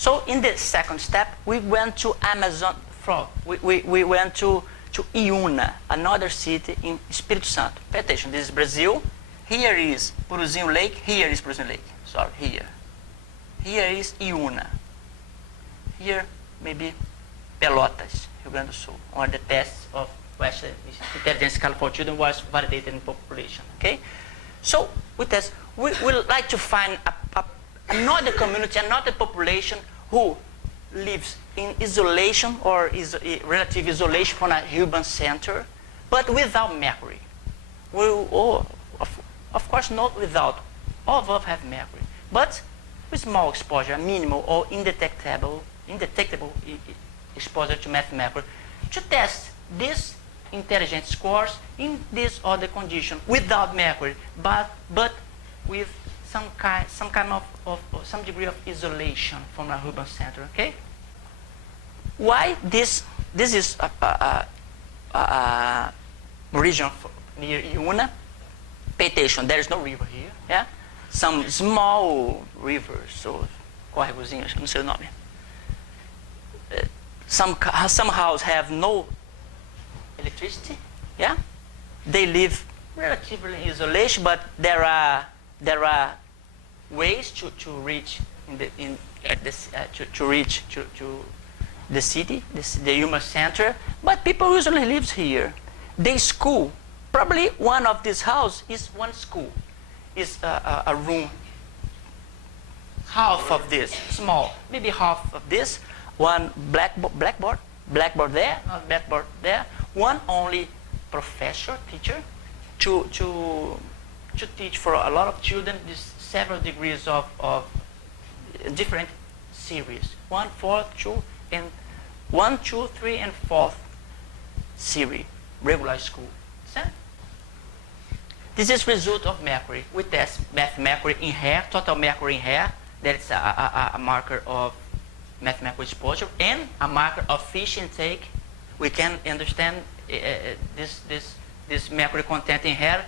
So in the second step, we went to Amazon. We went to Iuna, another city in Espírito Santo. Pay attention, this is Brazil. Here is Puruzinho Lake. Here is Puruzinho Lake. Sorry, here. Here is Iuna. Here, maybe Pelotas, Rio Grande do Sul, where the test of Western intelligence scale for children was validated in population. Okay, so with this, we would like to find another community, another population who lives in isolation or is relative isolation from a urban center, but without mercury. Of course, not without. All of us have mercury, but with small exposure, minimal or indetectable exposure to mercury, to test this intelligence scores in this other condition without mercury, but with some degree of isolation from a urban center. Okay. Why this is a region near Iuna? Pay attention. There is no river here. Yeah. Some small rivers, or córregozinhos, não sei o nome. Some houses have no electricity. Yeah, they live relatively in isolation, but there are ways to reach to reach the city, the human center. But people usually live here. The school, probably one of these houses is one school, is a room. Half of this, small, maybe half of this. One blackboard there, not blackboard there. One only professor, teacher, to teach for a lot of children these several degrees of different series. 1, 4, 2, and 1, 2, 3, and 4th series, regular school. So, this is result of mercury. We test mercury in hair, total mercury in hair. That's a marker of mercury exposure and a marker of fish intake. We can understand this mercury content in hair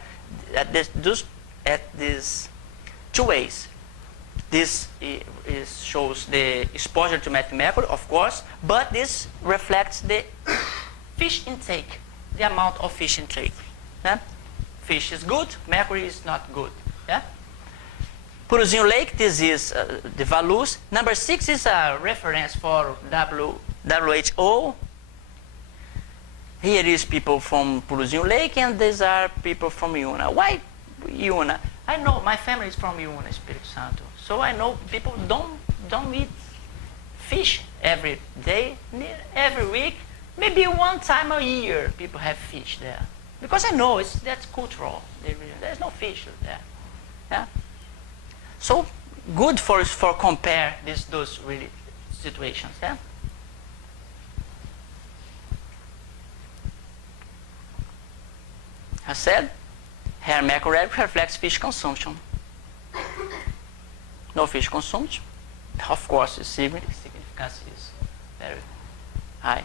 at these two ways. This shows the exposure to mercury, of course, but this reflects the fish intake, the amount of fish intake. Yeah? Fish is good, mercury is not good. Yeah? Puruzinho Lake, this is the values. Number 6 is a reference for WHO. Here is people from Puruzinho Lake, and these are people from Iuna. Why Iuna? I know my family is from Iuna, Espírito Santo. So I know people don't eat fish every day, every week. Maybe one time a year people have fish there. Because I know that's cultural. There's no fish there. Yeah? So good for compare those really situations. Yeah? I said, hair mercury reflects fish consumption. No fish consumption. Of course, the significance is very high.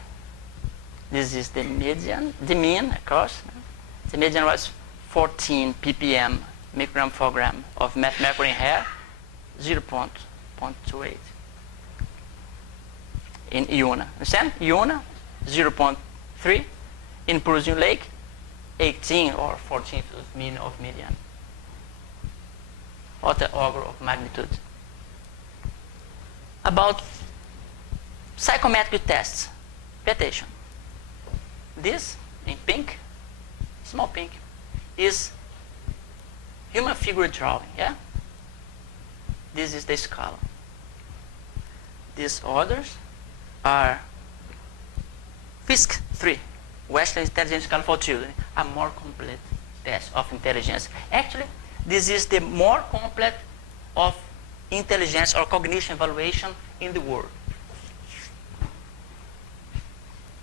This is the median, the mean, of course. The median was 14 ppm, microgram per gram of mercury in hair, 0.28. In Iuna. Understand? Iuna, 0.3. In Puruzinho Lake, 18 or 14 of median. What the order of magnitude. About psychometric tests. Pay attention. This, in pink, small pink, is human figure drawing, yeah? This is the scala. These orders are FISC 3, Western Intelligence Scale for Children, a more complete test of intelligence. Actually, this is the more complete of intelligence or cognition evaluation in the world.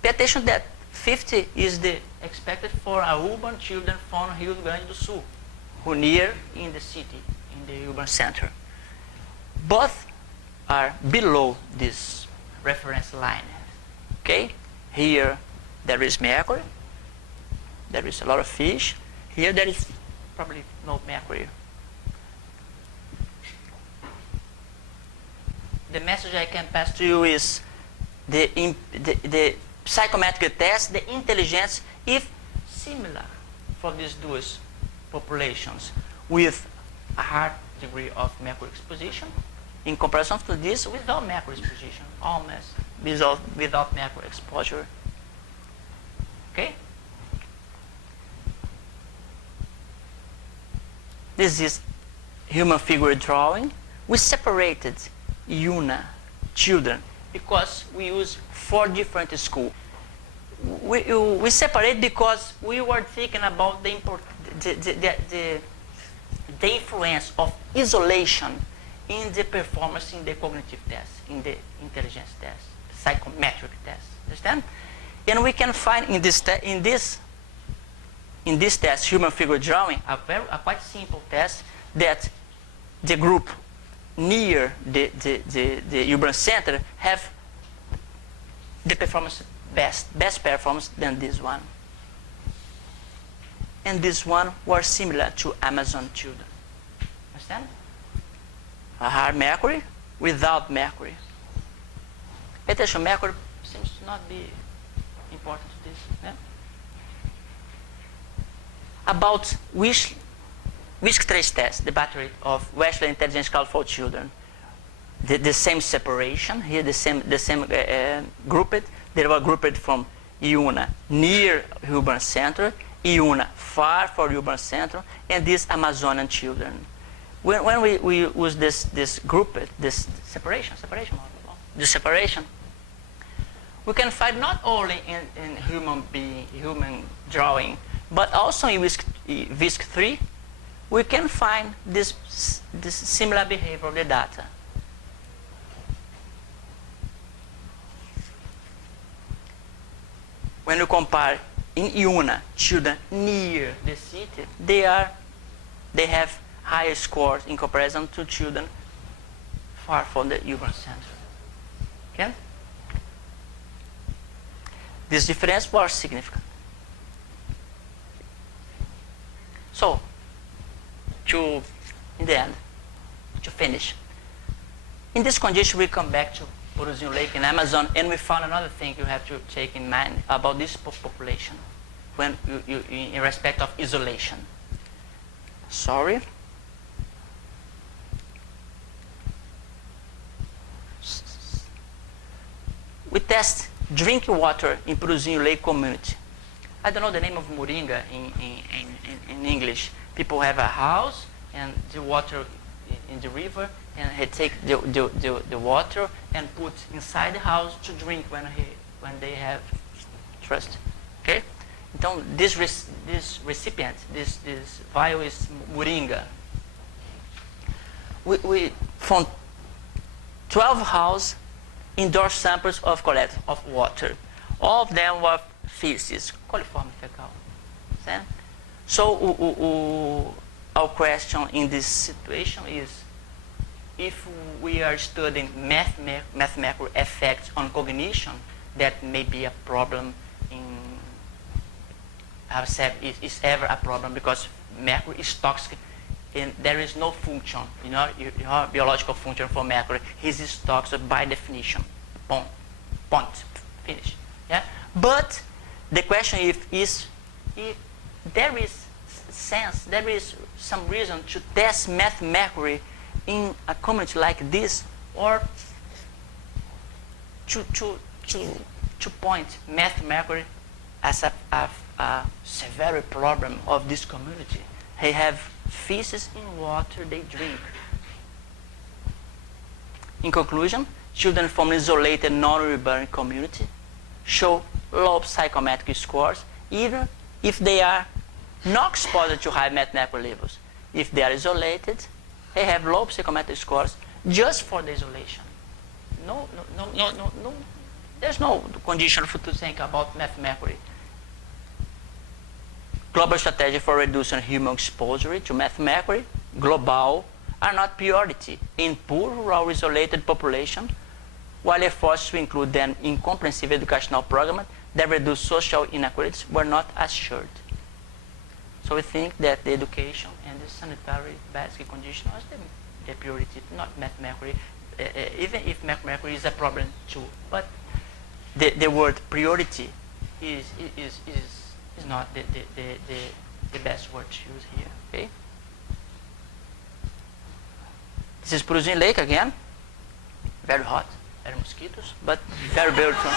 Pay attention that 50 is the expected for urban children from Rio Grande do Sul, who near in the city, in the urban center. Both are below this reference line. Okay? Here there is mercury. There is a lot of fish. Here there is probably no mercury. the message I can pass to you is the psychometric test, the intelligence, if similar for these two populations with a high degree of mercury exposition in comparison to this without mercury exposition, almost without mercury exposure. Okay? This is human figure drawing. We separated IUNA children because we use 4 different schools. We separate because we were thinking about the influence of isolation in the performance in the cognitive test, in the intelligence test, psychometric test. Understand? And we can find in this test, human figure drawing, a quite simple test that the group near the urban center have the performance best performance than this one. And this one was similar to Amazon children. Understand? A high mercury without mercury. Pay attention, mercury seems to not be important to this. Yeah? About which trace test, the battery of Western intelligence called for children. The same separation here, the same grouped. They were grouped from IUNA near urban center, IUNA far from urban center, and these Amazonian children. When we use this grouped, this separation, we can find not only in human drawing, but also in VISC3, we can find this similar behavior of the data. When you compare in IUNA children near the city, they have higher scores in comparison to children far from the urban center. Okay? This difference was significant. So, in the end, to finish, in this condition we come back to Purusino Lake in Amazon, and we found another thing you have to take in mind about this population when you in respect of isolation. Sorry. We test drinking water in Purusino Lake community. I don't know the name of Moringa in English. People have a house and the water in the river, and he take the water and put inside the house to drink when they have thirst. Okay? Então this recipient, this vial is Moringa. We found 12 houses indoor samples of collection of water. All of them were feces, coliform fecal. So our question in this situation is, if we are studying mathematical effects on cognition, that may be a problem in, I've said is ever a problem, because mercury is toxic and there is no function, your biological function for mercury. It is toxic by definition. Point. Finish. Yeah? But the question is if there is sense, there is some reason to test mercury in a community like this, or to point mercury as a severe problem of this community. They have feces in water they drink. In conclusion, children from isolated non-urban community show low psychometric scores, even if they are not exposed to high mathematical levels. If they are isolated, they have low psychometric scores just for the isolation. No. There's no condition to think about mathematical. Global strategy for reducing human exposure to mathematical, global, are not priority in poor rural isolated population, while efforts to include them in comprehensive educational programs that reduce social inequalities were not assured. So we think that the education and the sanitary basic condition was the priority, not mathematically. even if mercury is a problem too, but the word priority is not the best word to use here. Okay. This is Puruzinho Lake again. Very hot, very mosquitoes, but very beautiful.